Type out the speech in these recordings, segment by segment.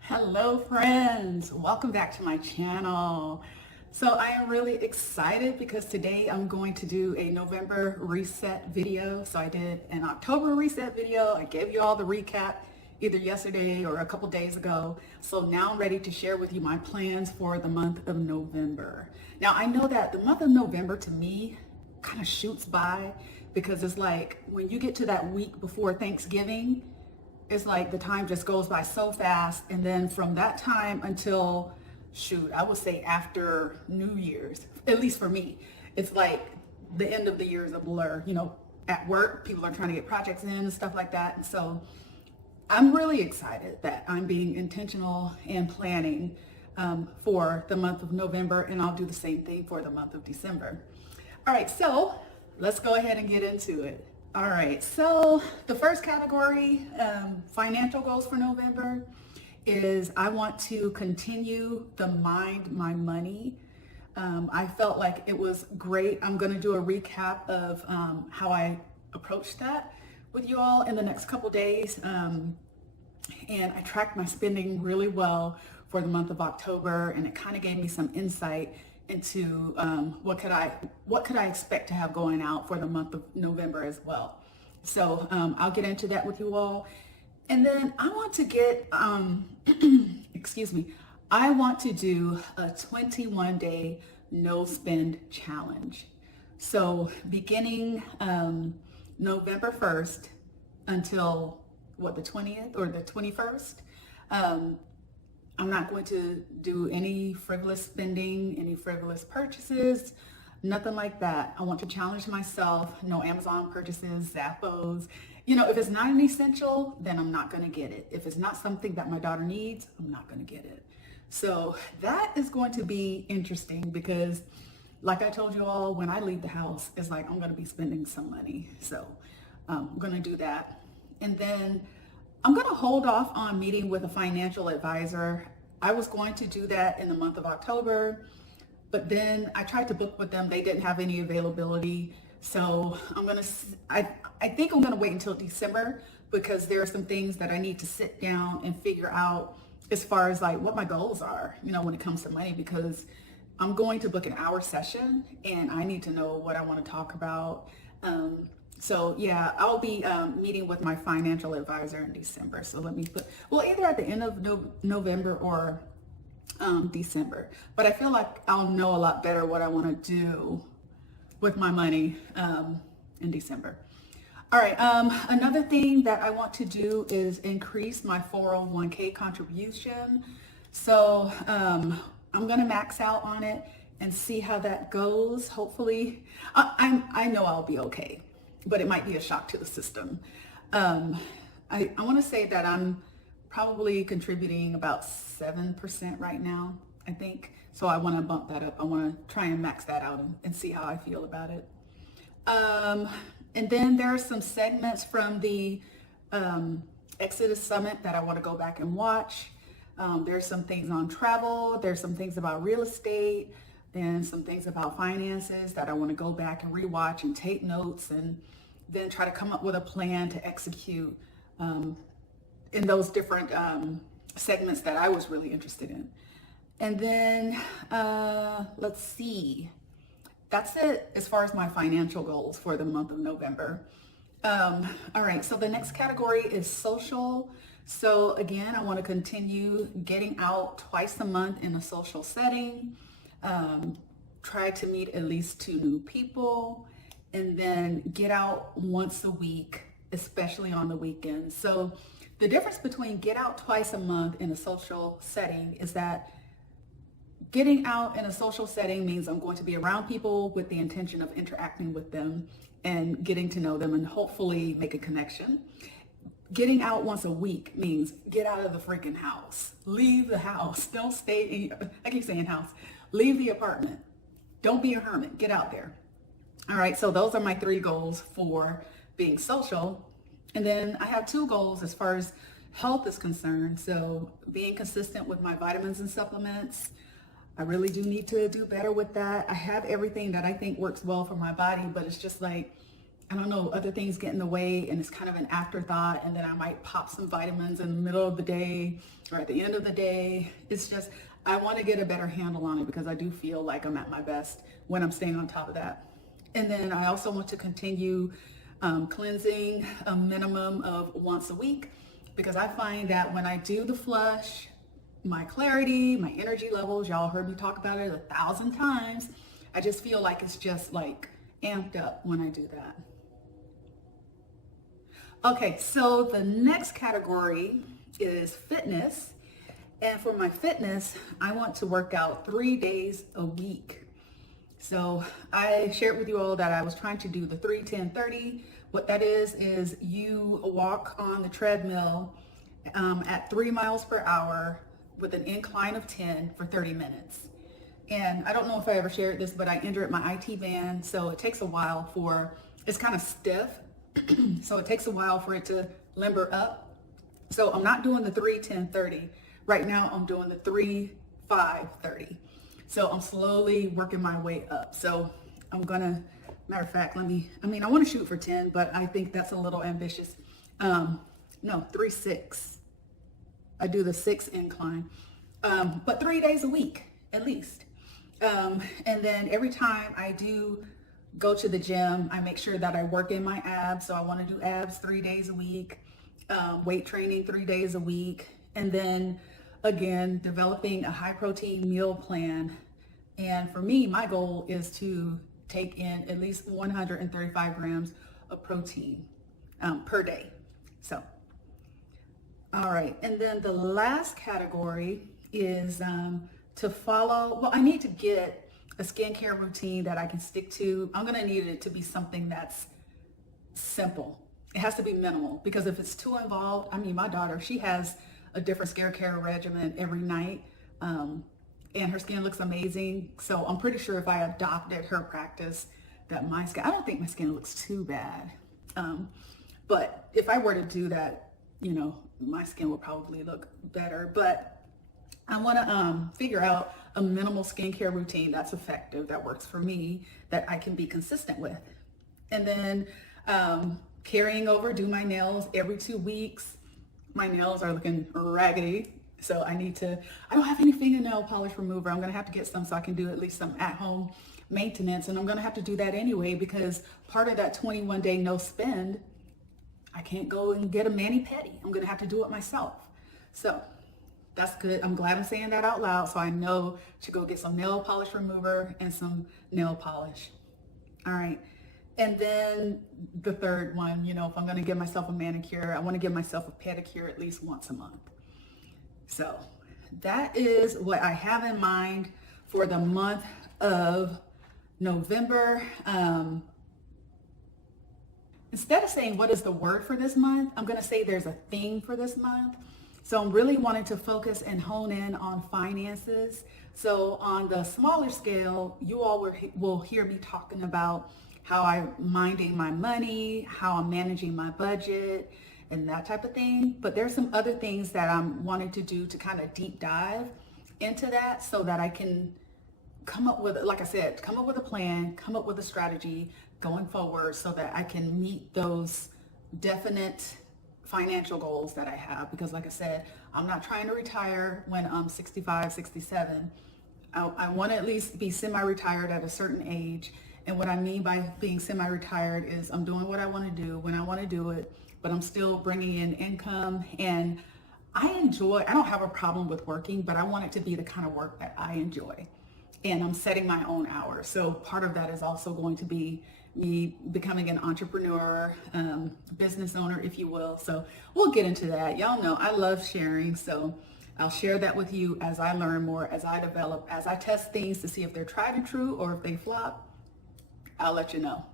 Hello friends, welcome back to my channel. So I am really excited because today I'm going to do a November reset video. So I did an October reset video. I gave you all the recap either yesterday or a couple days ago. So now I'm ready to share with you my plans for the month of November. Now I know that the month of November to me kind of shoots by because it's like when you get to that week before Thanksgiving, it's like the time just goes by so fast. And then from that time until, shoot, I would say after New Year's, at least for me, it's like the end of the year is a blur. You know, at work, people are trying to get projects in and stuff like that. And so I'm really excited that I'm being intentional and planning for the month of November, and I'll do the same thing for the month of December. All right, so let's go ahead and get into it. All right, so the first category, financial goals for November, is I want to continue the Mind My Money. I felt like it was great. I'm going to do a recap of how I approached that with you all in the next couple days. And I tracked my spending really well for the month of October, and it kind of gave me some insight into what could I expect to have going out for the month of November as well. So I'll get into that with you all. And then I want to get, excuse me, I want to do a 21-day no spend challenge. So beginning November 1st until what, the 20th or the 21st, I'm not going to do any frivolous spending, any frivolous purchases, nothing like that. I want to challenge myself. No Amazon purchases, Zappos. You know, if it's not an essential, then I'm not going to get it. If it's not something that my daughter needs, I'm not going to get it. So that is going to be interesting because, like I told you all, when I leave the house, it's like I'm going to be spending some money. So I'm going to do that. And then I'm going to hold off on meeting with a financial advisor. I was going to do that in the month of October, but then I tried to book with them. They didn't have any availability. So I think I'm going to wait until December because there are some things that I need to sit down and figure out as far as like what my goals are, you know, when it comes to money, because I'm going to book an hour session and I need to know what I want to talk about. So yeah, I'll be meeting with my financial advisor in December. So let me put, well, either at the end of November or December. But I feel like I'll know a lot better what I want to do with my money in December. All right, another thing that I want to do is increase my 401k contribution. So I'm gonna max out on it and see how that goes. Hopefully, I know I'll be okay, but it might be a shock to the system. I want to say that I'm probably contributing about 7% right now, I think. So I want to bump that up. I want to try and max that out and see how I feel about it. And then there are some segments from the Exodus Summit that I want to go back and watch. There's some things on travel. There's some things about real estate and some things about finances that I want to go back and rewatch and take notes and then try to come up with a plan to execute in those different segments that I was really interested in. And then let's see, that's it as far as my financial goals for the month of November. All right, so the next category is social. So again, I want to continue getting out twice a month in a social setting, try to meet at least 2 new people, and then get out once a week, especially on the weekends. So the difference between get out twice a month in a social setting is that getting out in a social setting means I'm going to be around people with the intention of interacting with them and getting to know them and hopefully make a connection. Getting out once a week means get out of the freaking house. Leave the house. Don't stay in, I keep saying house. Leave the apartment. Don't be a hermit. Get out there. All right, so those are my 3 goals for being social. And then I have 2 goals as far as health is concerned. So being consistent with my vitamins and supplements. I really do need to do better with that. I have everything that I think works well for my body, but it's just like I don't know, other things get in the way and it's kind of an afterthought, and then I might pop some vitamins in the middle of the day or at the end of the day. It's just, I want to get a better handle on it because I do feel like I'm at my best when I'm staying on top of that. And then I also want to continue cleansing a minimum of once a week, because I find that when I do the flush, my clarity, my energy levels, y'all heard me talk about it 1,000 times. I just feel like it's just like amped up when I do that. Okay, so the next category is fitness. And for my fitness, I want to work out 3 days a week. So I shared with you all that I was trying to do the 3-10-30. What that is you walk on the treadmill at 3 miles per hour with an incline of 10 for 30 minutes. And I don't know if I ever shared this, but I injured my IT band. So it takes a while it's kind of stiff. So it takes a while for it to limber up. So I'm not doing the 3-10-30. Right now I'm doing the 3-5-30. So I'm slowly working my way up. So I'm gonna, matter of fact, I want to shoot for 10, but I think that's a little ambitious. No, 3-6. I do the 6 incline, but 3 days a week at least. And then every time I do go to the gym, I make sure that I work in my abs. So I want to do abs 3 days a week, weight training 3 days a week. And then again, developing a high protein meal plan. And for me, my goal is to take in at least 135 grams of protein per day. So, all right. And then the last category is to follow, I need to get a skincare routine that I can stick to. I'm going to need it to be something that's simple. It has to be minimal, because if it's too involved, my daughter, she has a different skincare regimen every night, and her skin looks amazing. So I'm pretty sure if I adopted her practice, that my skin, I don't think my skin looks too bad. But if I were to do that, my skin would probably look better. But I want to figure out a minimal skincare routine that's effective, that works for me, that I can be consistent with. And then carrying over, do my nails every 2 weeks. My nails are looking raggedy, so I don't have any fingernail polish remover. I'm going to have to get some so I can do at least some at-home maintenance. And I'm going to have to do that anyway, because part of that 21-day no spend, I can't go and get a mani-pedi. I'm going to have to do it myself. So that's good. I'm glad I'm saying that out loud, so I know to go get some nail polish remover and some nail polish. All right. And then the third one, if I'm going to give myself a manicure, I want to give myself a pedicure at least once a month. So that is what I have in mind for the month of November. Instead of saying what is the word for this month, I'm going to say there's a theme for this month. So I'm really wanting to focus and hone in on finances. So on the smaller scale, you all will hear me talking about how I'm minding my money, how I'm managing my budget, and that type of thing. But there's some other things that I'm wanting to do to kind of deep dive into that, so that I can come up with, like I said, come up with a plan, come up with a strategy going forward, so that I can meet those definite financial goals that I have. Because like I said, I'm not trying to retire when I'm 65, 67. I want to at least be semi-retired at a certain age. And what I mean by being semi-retired is I'm doing what I want to do when I want to do it, but I'm still bringing in income. And I don't have a problem with working, but I want it to be the kind of work that I enjoy. And I'm setting my own hours. So part of that is also going to be me becoming an entrepreneur, business owner, if you will. So we'll get into that. Y'all know I love sharing. So I'll share that with you as I learn more, as I develop, as I test things to see if they're tried and true, or if they flop, I'll let you know.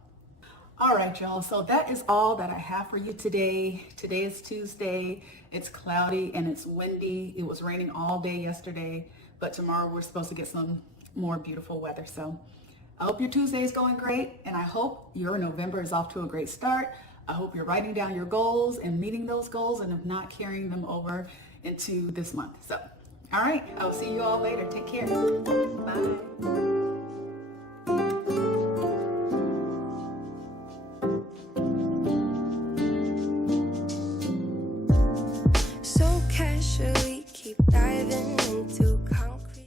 All right, y'all. So that is all that I have for you today. Today is Tuesday. It's cloudy and it's windy. It was raining all day yesterday, but tomorrow we're supposed to get some more beautiful weather. So I hope your Tuesday is going great, and I hope your November is off to a great start. I hope you're writing down your goals and meeting those goals, and if not, carrying them over into this month. So, all right, I'll see you all later. Take care. Bye.